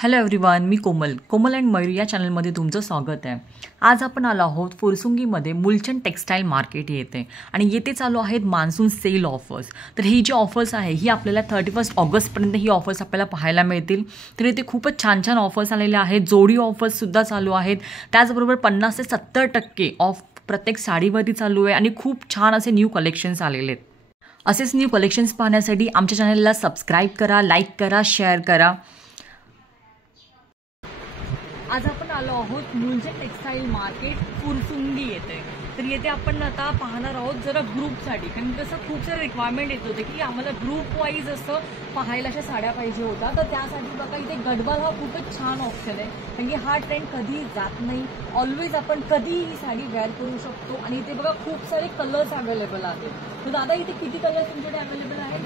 Hello everyone, me Komal and Mayur या चॅनलमध्ये तुमचं स्वागत आहे। आज आपण आलो आहोत फुरसुंगीमध्ये मूलचंद टेक्स्टाईल मार्केट येते आणि येथे चालू आहेत मान्सून सेल ऑफर्स। तर ही जी ऑफर्स आहे ही आपल्याला 31 ऑगस्टपर्यंत ही ऑफर्स आपल्याला पाहायला मिळतील। तर इथे खूपच छान छान ऑफर्स आलेले आहेत, जोडी ऑफर्ससुद्धा चालू आहेत। त्याचबरोबर 50 ते 70% ऑफ प्रत्येक साडीवरती चालू आहे आणि खूप छान असे न्यू कलेक्शन्स आलेले आहेत। असेच न्यू कलेक्शन्स पाहण्यासाठी आमच्या चॅनलला सबस्क्राईब करा, लाईक करा, शेअर करा। आज आपण आलो आहोत मूलचंद टेक्स्टाईल मार्केट फुरसुंगी येते। तर येथे आपण आता पाहणार आहोत जरा ग्रुपसाठी, कारण कसं खूप सारे रिक्वायरमेंट येत होते की आम्हाला ग्रुप वाईज असं पाहायला अशा साड्या पाहिजे होत्या। तर त्यासाठी बघा इथे गडवाल हा खूपच छान ऑप्शन आहे, कारण की हा ट्रेंड कधी जात नाही, ऑलवेज आपण कधीही ही साडी वेअर करू शकतो। आणि इथे बघा खूप सारे कलर्स अवेलेबल आहेत। तर दादा इथे किती कलर्स तुमच्याकडे अवेलेबल आहेत?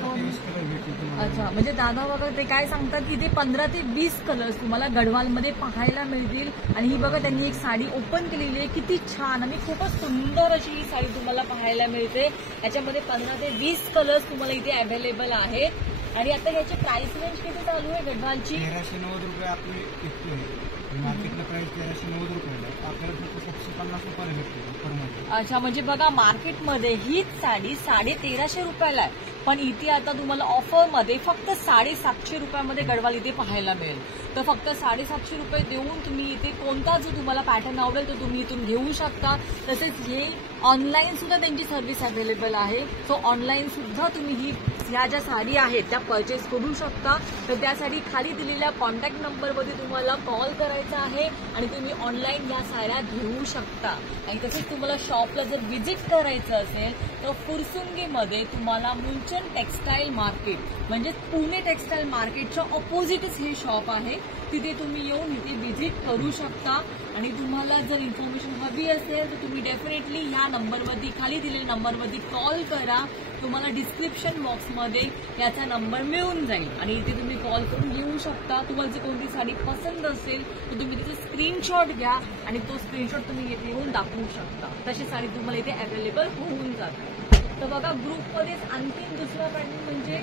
अच्छा, म्हणजे दादा बघा ते काय सांगतात की इथे 15 ते 20 कलर्स तुम्हाला गडवालमध्ये पाहायला मिळतील। आणि ही बघा त्यांनी एक साडी ओपन केलेली आहे, किती छान आणि खूपच सुंदर अशी ही साडी तुम्हाला पाहायला मिळते। याच्यामध्ये 15 ते 20 कलर्स तुम्हाला इथे अवेलेबल आहेत। आणि आता याची प्राइस रेंज किती चालू आहे गडवालची? 1390 रुपये आपली मार्केटला प्राइस 1390 रुपये आपल्याला फक्त 750 रुपयाला भेटते। अच्छा, म्हणजे बघा मार्केटमध्ये हीच साडी 1350 रुपयाला आहे, पण इथे आता तुम्हाला ऑफरमध्ये फक्त 750 रुपयामध्ये गडवाल इथे पाहायला मिळेल। तर फक्त 750 रुपये देऊन तुम्ही इथे कोणता जो तुम्हाला पॅटर्न आवडेल तो तुम्ही इथून घेऊ शकता। तसेच हे ऑनलाईन सुद्धा त्यांची सर्व्हिस अवेलेबल आहे। सो ऑनलाईन सुद्धा तुम्ही ह्या ज्या साडी आहेत त्या परचेस करू शकता। तर त्यासाठी खाली दिलेल्या कॉन्टॅक्ट नंबरवरती तुम्हाला कॉल करायचा आहे आणि तुम्ही ऑनलाईन या साड्या घेऊ शकता। आणि तसेच तुम्हाला शॉपला जर व्हिजिट करायचं असेल तर फुरसुंगीमध्ये तुम्हाला मूलचंद टेक्स्टाईल मार्केट म्हणजे पुणे टेक्स्टाईल मार्केटच्या ऑपोजिटच हे शॉप आहे, तिथे तुम्ही येऊन इथे व्हिजिट करू शकता। आणि तुम्हाला जर इन्फॉर्मेशन हवी असेल तर तुम्ही डेफिनेटली ह्या नंबरवरती खाली दिलेल्या नंबरवरती कॉल करा। तुम्हाला डिस्क्रिप्शन बॉक्समध्ये याचा नंबर मिळून जाईल आणि इथे तुम्ही कॉल करून घेऊ शकता। तुम्हाला जर कोणती साडी पसंत असेल तर तुम्ही तिथे स्क्रीनशॉट घ्या आणि तो स्क्रीनशॉट तुम्ही इथे येऊन दाखवू शकता। तशी साडी तुम्हाला इथे अवेलेबल होऊन जाते। तर बघा ग्रुपमध्येच आणखी दुसरा पॅटर्न म्हणजे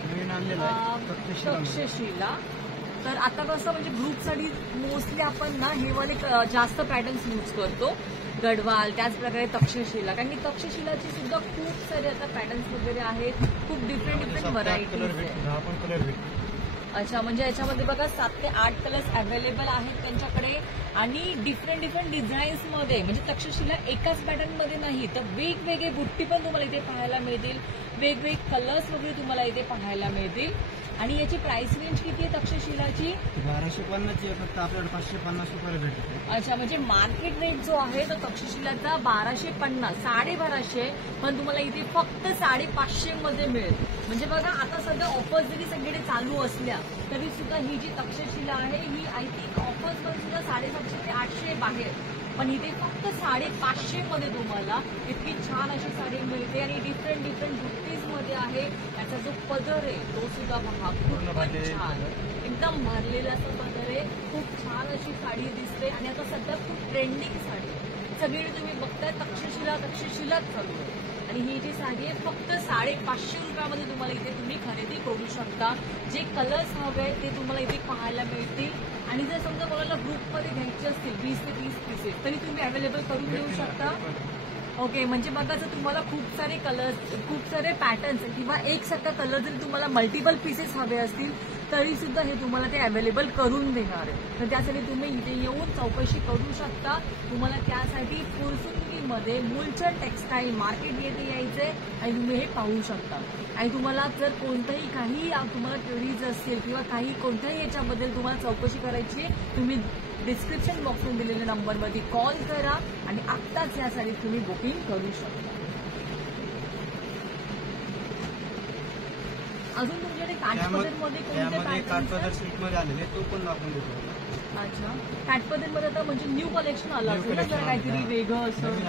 तक्षशिला। तर आता कसं म्हणजे ग्रुपसाठी मोस्टली आपण ना हे वाले जास्त पॅटर्न्स यूज करतो, गडवाल त्याचप्रकारे तक्षशिला, कारण की तक्षशिलाची सुद्धा खूप सारे आता पॅटर्न्स वगैरे आहेत, खूप डिफरंट व्हरायटी। अच्छा, म्हणजे याच्यामध्ये बघा 7 ते 8 कलर्स अवेलेबल आहेत त्यांच्याकडे आणि डिफरंट डिझाईन्स मध्ये, म्हणजे तक्षशिला एकाच पॅटर्न मध्ये नाही तर वेगवेगळे बुट्टी पण तुम्हाला इथे पाहायला मिळतील, वेगवेगळे कलर्स वगैरे तुम्हाला इथे पाहायला मिळतील। आणि याची प्राइस रेंज किती आहे तक्षशिलाची? 1250 फक्त आपल्याला 550 रुपयाला भेटते। अच्छा, म्हणजे मार्केट रेट जो आहे तो तक्षशिलाचा 1250 1250, पण तुम्हाला इथे फक्त 550 मध्ये मिळेल। म्हणजे बघा आता सध्या ऑफर्स जरी सगळीकडे चालू असल्या तरी सुद्धा ही जी तक्षशिला आहे ही आय थिंक ऑफर्स पण सुद्धा 750 ते 800 बाहेर, पण इथे फक्त 550 मध्ये तुम्हाला इतकी छान अशी साडी मिळते। आणि डिफरंट बुट्टीज मध्ये आहे। याचा जो पदर आहे तो सुद्धा पहा खूप छान, एकदम भरलेला असा पदर आहे, खूप छान अशी साडी दिसते। आणि आता सध्या खूप ट्रेंडिंग साडी सगळीकडे तुम्ही बघताय तक्षशिलाच चालू आहे। आणि ही जी साडी आहे फक्त 550 रुपयामध्ये तुम्हाला इथे तुम्ही खरेदी करू शकता। जे कलर्स हवे ते तुम्हाला इथे पाहायला मिळतील। आणि जर समजा कोणाला ग्रुपमध्ये घ्यायचे असतील 20 ते 30 पीसेस तरी तुम्ही अवेलेबल करून देऊ शकता। ओके, म्हणजे बघा जर तुम्हाला खूप सारे कलर्स, खूप सारे पॅटर्न्स किंवा एकसारखा कलर जरी तुम्हाला मल्टिपल पीसेस हवे असतील तरी सुद्धा हे तुम्हाला ते अवेलेबल करून देणार आहे। तर त्यासाठी तुम्ही इथे येऊन चौकशी करू शकता। तुम्हाला त्यासाठी फुरसुंगीमध्ये मूलचंद टेक्स्टाईल मार्केट येथे यायचंय आणि तुम्ही हे पाहू शकता। आणि तुम्हाला जर कोणतंही काही तुम्हाला क्वेरीज असतील किंवा काही कोणत्याही याच्याबद्दल तुम्हाला चौकशी करायची आहे, तुम्ही डिस्क्रिप्शन बॉक्समध्ये दिलेल्या नंबरवरती कॉल करा आणि आत्ताच यासाठी तुम्ही बुकिंग करू शकता। अजून तुमच्याकडे काठपदरमध्ये कोणते काठपदर सिल्कमध्ये आलेले तो पण आपण देतो। अच्छा, काठपदरमध्ये आता म्हणजे न्यू कलेक्शन आलं असेल ना, जर काहीतरी वेगळं असं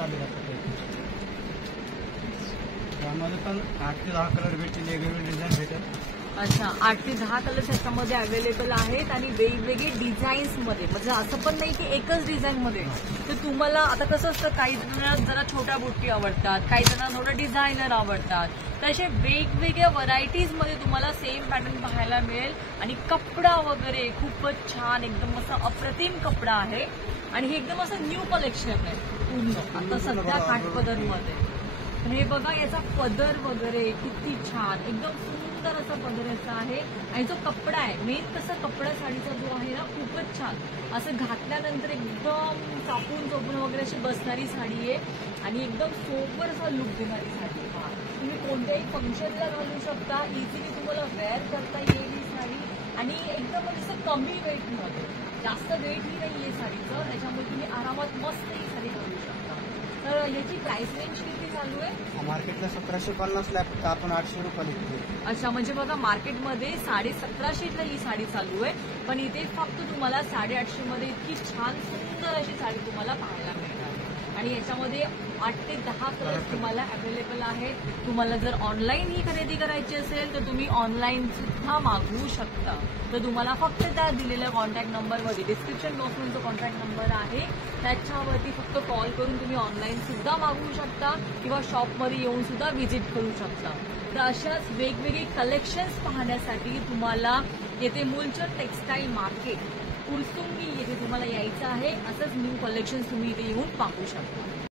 त्यामध्ये पण 8 ते 10 कलर भेटतील, वेगवेगळे डिझाईन भेटेल। अच्छा, 8 ते 10 कलर्स याच्यामध्ये अवेलेबल आहेत आणि वेगवेगळे डिझाईन्स मध्ये. म्हणजे असं पण नाही की एकच डिझाईन मध्ये. तर तुम्हाला आता कसं असतं, काही जणांना जरा छोट्या बुट्टी आवडतात, काही जणांना थोडं डिझायनर आवडतात. तर असे वेगवेगळ्या व्हरायटीज मध्ये तुम्हाला सेम पॅटर्न पाहायला मिळेल. आणि कपडा वगैरे खूपच छान, एकदम असं अप्रतिम कपडा आहे. आणि हे एकदम असं न्यू कलेक्शन आहे पूर्ण आता सध्या काठपदर मध्ये. हे बघा, याचा पदर वगैरे किती छान, एकदम सुंदर असा पदर याचा आहे. आणि जो कपडा आहे, मेन तसा कपडा साडीचा जो आहे ना, खूपच छान. असं घातल्यानंतर एकदम चापून चोपून वगैरे अशी बसणारी साडी आहे. आणि एकदम सोबर असा लुक देणारी साडी. तुम्ही कोणत्याही फंक्शनला घालू शकता, इझिली तुम्हाला वेअर करता येईल ही साडी. आणि एकदम असं कमी वेटमध्ये, जास्त वेटही नाहीये साडीचं, त्याच्यामुळे तुम्ही आरामात मस्त ही साडी घालू शकता. तर याची प्राइस रेंज किती चालू आहे? मार्केटला 1750 लागतं, आपण 800 रुपये विकतो. अच्छा, म्हणजे बघा मार्केटमध्ये 1750 ही साडी चालू आहे, पण इथे फक्त तुम्हाला 850 मध्ये इतकी छान सुंदर अशी साडी तुम्हाला पाहायला मिळणार. आणि याच्यामध्ये 8 ते 10 कलर तुम्हाला अवेलेबल आहेत. तुम्हाला जर ऑनलाईन ही खरेदी करायची असेल तर तुम्ही ऑनलाईन सुद्धा मागवू शकता. तर तुम्हाला फक्त त्या दिलेल्या कॉन्टॅक्ट नंबरवरती, डिस्क्रिप्शन बॉक्समध्ये जो कॉन्टॅक्ट नंबर आहे त्याच्यावरती फक्त कॉल करून तुम्ही ऑनलाईन सुद्धा मागवू शकता किंवा शॉपमध्ये येऊन सुद्धा व्हिजिट करू शकता. तर अशाच वेगवेगळे कलेक्शन्स पाहण्यासाठी तुम्हाला येथे मूलचंद टेक्सटाईल मार्केट कुरसुंगी येथे तुम्हाला यायचं आहे. असंच न्यू कलेक्शन्स तुम्ही इथे येऊन पाहू शकता.